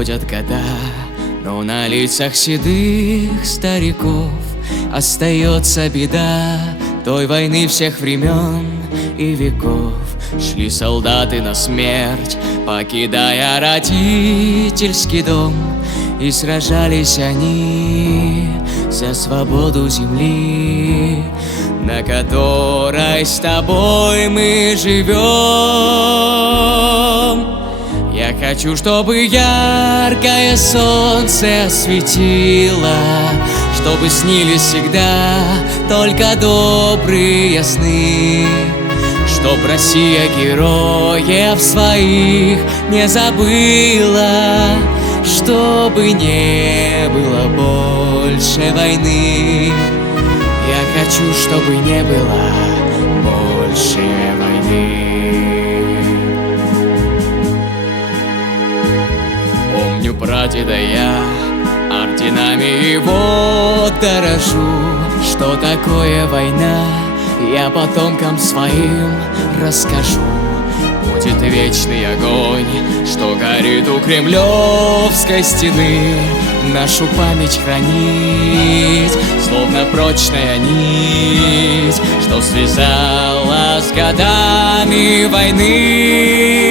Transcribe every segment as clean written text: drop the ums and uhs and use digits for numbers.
проходят года, но на лицах седых стариков остается беда той войны всех времен и веков. Шли солдаты на смерть, покидая родительский дом, и сражались они за свободу земли, на которой с тобой мы живем. Я хочу, чтобы яркое солнце осветило, чтобы снились всегда только добрые сны, чтоб Россия героев своих не забыла, чтобы не было больше войны. Я хочу, чтобы не было больше войны. Помню прадеда я, орденами его дорожу. Что такое война, я потомкам своим расскажу. Будет вечный огонь, что горит у Кремлевской стены, нашу память хранить, словно прочная нить, что связала с годами войны.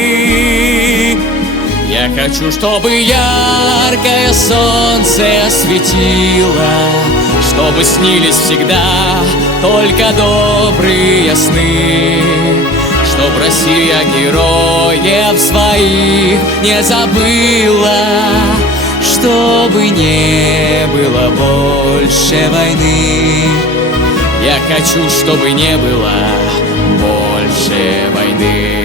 Я хочу, чтобы яркое солнце осветило, чтобы снились всегда только добрые сны, чтоб Россия героев своих не забыла, чтобы не было больше войны. Я хочу, чтобы не было больше войны.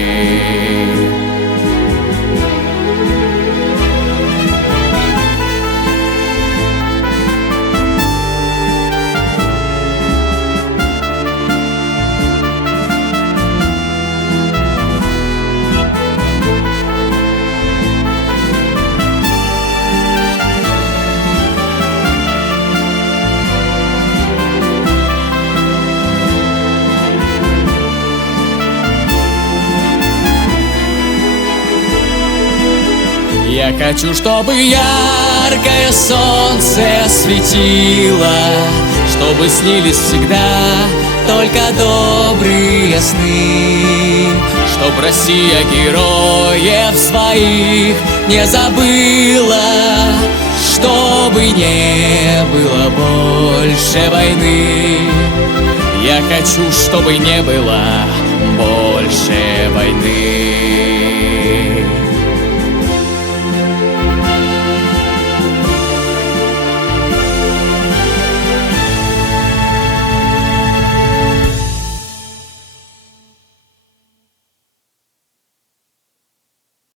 Я хочу, чтобы яркое солнце осветило, чтобы снились всегда только добрые сны, чтоб Россия героев своих не забыла, чтобы не было больше войны. Я хочу, чтобы не было больше войны.